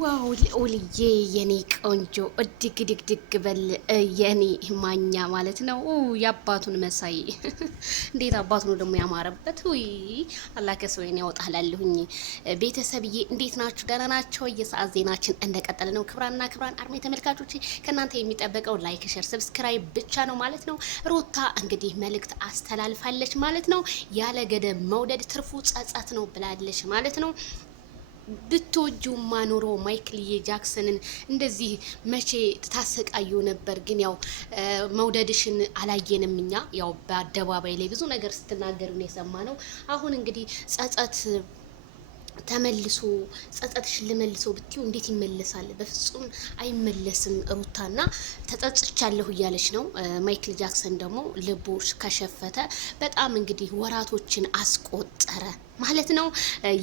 ዋው ልዑልዬ የኔ ቆንጆ እድግ ድግ ድግ በል የኔ ማኛ ማለት ነው። የአባቱን መሳይ እንዴት አባቱ ነው ደግሞ ያማረበት። ውይ አላህ ከሰውዬን ያወጣላለሁኝ። ቤተሰብዬ እንዴት ናችሁ? ደህና ናቸው። የሰዓት ዜናችን እንደቀጠለ ነው። ክብራና ክብራን አርሜ ተመልካቾች ከእናንተ የሚጠበቀው ላይክ፣ ሸር፣ ሰብስክራይብ ብቻ ነው ማለት ነው። ሩታ እንግዲህ መልእክት አስተላልፋለች ማለት ነው። ያለ ገደብ መውደድ ትርፉ ጸጸት ነው ብላለች ማለት ነው። ብትወጂውማ ኖሮ ማይክልዬ ጃክሰንን እንደዚህ መቼ ታሰቃዩ ነበር? ግን ያው መውደድሽን አላየንም እኛ። ያው በአደባባይ ላይ ብዙ ነገር ስትናገር ነው የሰማነው። አሁን እንግዲህ ጸጸት ተመልሶ ጸጸትሽን ልመልሰው ብትዩ እንዴት ይመለሳል? በፍጹም አይመለስም። ሩታና ተጸጽቻለሁ እያለች ነው። ማይክል ጃክሰን ደግሞ ልቡ ከሸፈተ በጣም እንግዲህ ወራቶችን አስቆጠረ ማለት ነው።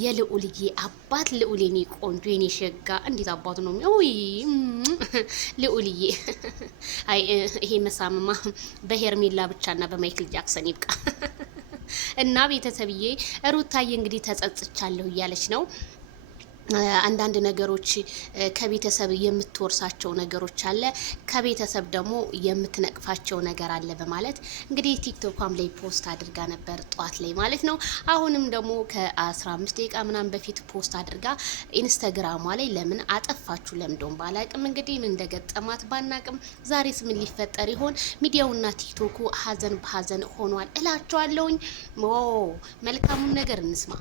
የልዑልዬ አባት ልዑል የኔ ቆንጆ የኔ ሸጋ እንዴት አባቱ ነው ወይ ልዑልዬ። አይ ይሄ መሳምማ በሄርሜላ ብቻና በማይክል ጃክሰን ይብቃ። እና ቤተሰብዬ ሩታዬ እንግዲህ ተጸጽቻለሁ እያለች ነው። አንዳንድ ነገሮች ከቤተሰብ የምትወርሳቸው ነገሮች አለ፣ ከቤተሰብ ደግሞ የምትነቅፋቸው ነገር አለ በማለት እንግዲህ ቲክቶኳም ላይ ፖስት አድርጋ ነበር ጧት ላይ ማለት ነው። አሁንም ደግሞ ከ15 ደቂቃ ምናምን በፊት ፖስት አድርጋ ኢንስታግራሟ ላይ ለምን አጠፋችሁ ለምዶም ባላቅም እንግዲህ ምን እንደገጠማት ባናቅም ዛሬስ ምን ሊፈጠር ይሆን? ሚዲያውና ቲክቶኩ ሀዘን በሀዘን ሆኗል እላቸዋለሁኝ። መልካሙን ነገር እንስማ።